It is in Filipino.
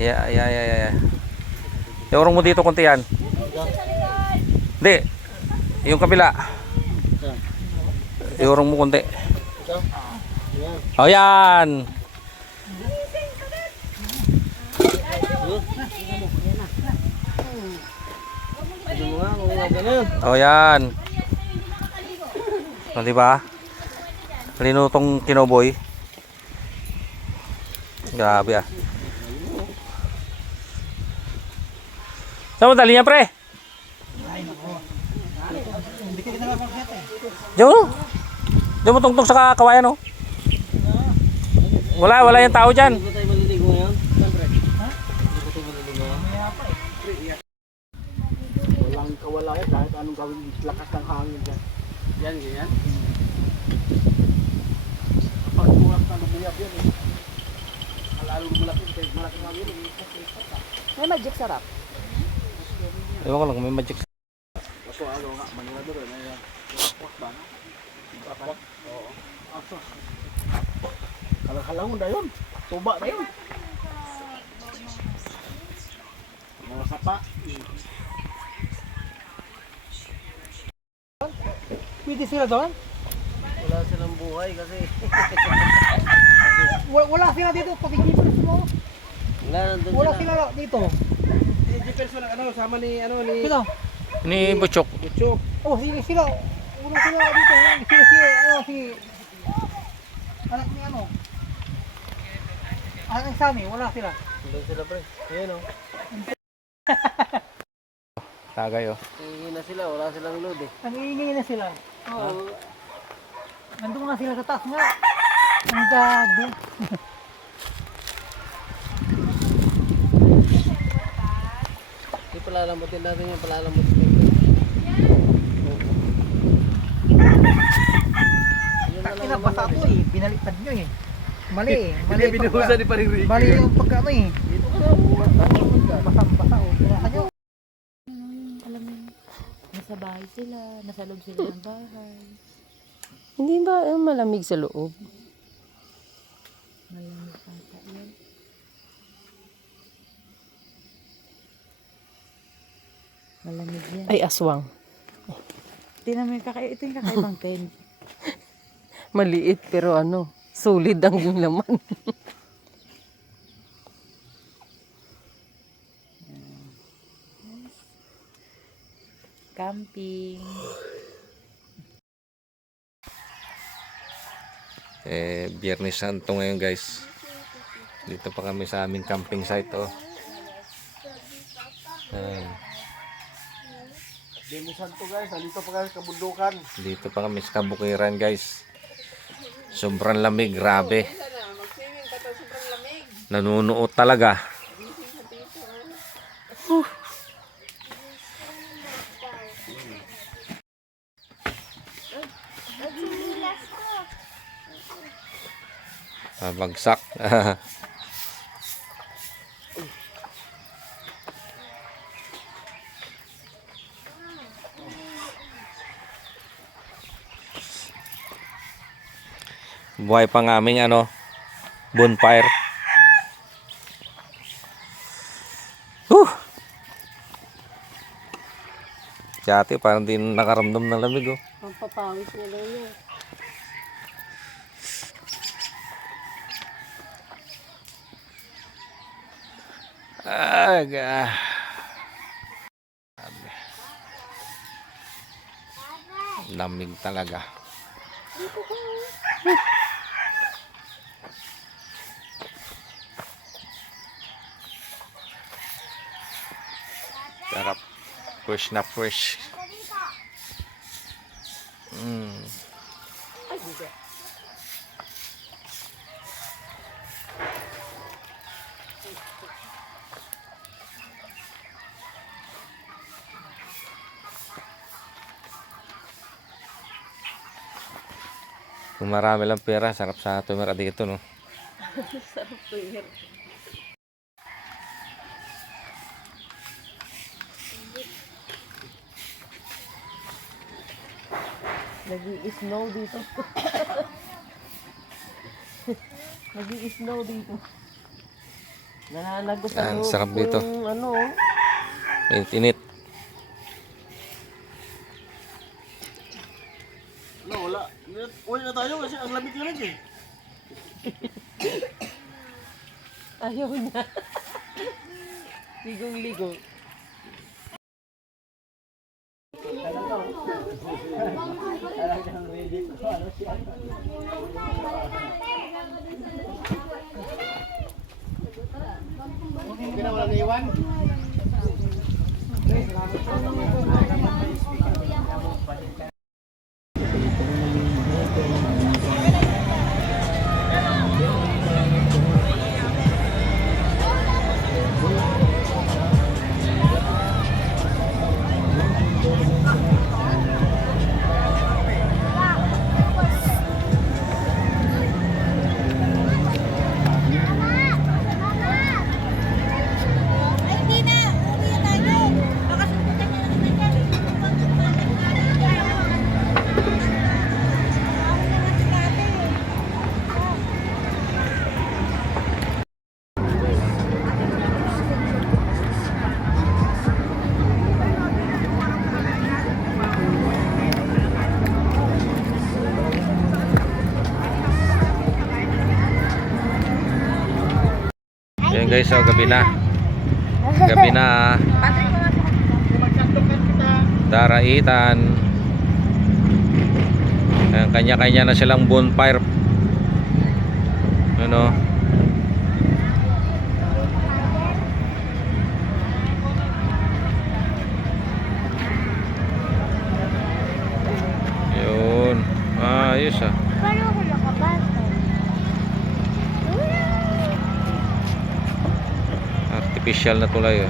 Yeah. Iurong mo dito konti yan. Hindi. Yung kabila. Iurong mo konti. Oh, yan. Oh, yan. Oh, diba? Linutong kinoboy. Grabe ah. Saan mo dali niya, pre? Diyan mo tungtong sa kawayan, oh. Wala yung tao dyan. Walang kawalayan kahit anong gawin, lakas ng hangin dyan. Yan, ganyan. Kapag buwak na lumiyap yan eh. Malalong malaking hangin eh. May magic sarap. Ewan ko lang kung may magic. Kaso ano nga, Manila doon eh. Kapag ba na? Kapag? Oo. Aso. Kalang-kalangon na yun. Tuba na yun. Mga sapa. Pwede sila doon? Wala silang buhay kasi. Wala sila dito. Pag-i-defense mo. Wala sila dito. I-defense mo ng ano, sama ni ano ni... Sila. Ni Butchok. Butchok. Oh, sila. Wala sila dito. Anak ni ano? Anak ni Sammy. Wala sila. Doon sila pre. Ayan o. Tagay, oh. Tingin na sila, wala silang load eh. Nangihingi na sila. Oo. Nandun nga sila sa taas nga. Ang gago. Hindi palalambutin natin yung palalambutin. Pinabasa ko eh. Binaliktad nyo eh. Mali eh. Hindi binuhusan ni Paring Ricky. Mali yung pagkano eh. Dito ka na, Basa oh. Binasa nyo. Alam mo, nasa bahay sila, nasa loob sila ng bahay. Hindi ba malamig sa loob? Malamig ata yan. Malamig yan. Ay, aswang. Tingnan mo yung ito yung kakaibang pen. Maliit pero solid ang laman. Camping. Biyernes Santo ngayon, guys. Dito pa kami sa aming camping site, oh. Demo Santo guys, dito pa guys, kabundukan. Dito pa kami sa kabukiran, guys. Sobrang lamig, grabe. Nanunuot talaga. Bagsak. Buhay pa ng aming bonfire. Dati parang di nakaramdam ng lamig, oh. Pampapawis na lang niya. Aga. Lamig talaga. Sarap. Fresh na fresh. Kung marami lang pera, sarap sa tumira dito, no? Sarap po yan. Nag-i-snow dito. Nag-i-snow dito. Nananagot Yan, ang sarap dito. kung ano. Init-init. No, wala. Uwi na tayo kasi ang lamig eh. Ayaw na. Ligong-ligo. Hindi na wala naiwan. Yan guys, gabi na. Gabi na. Daraitan. Ayan, kanya-kanya na silang bonfire. Ano? Yun. Ayos ah. Paano ako nakabasa? Artificial na tulay.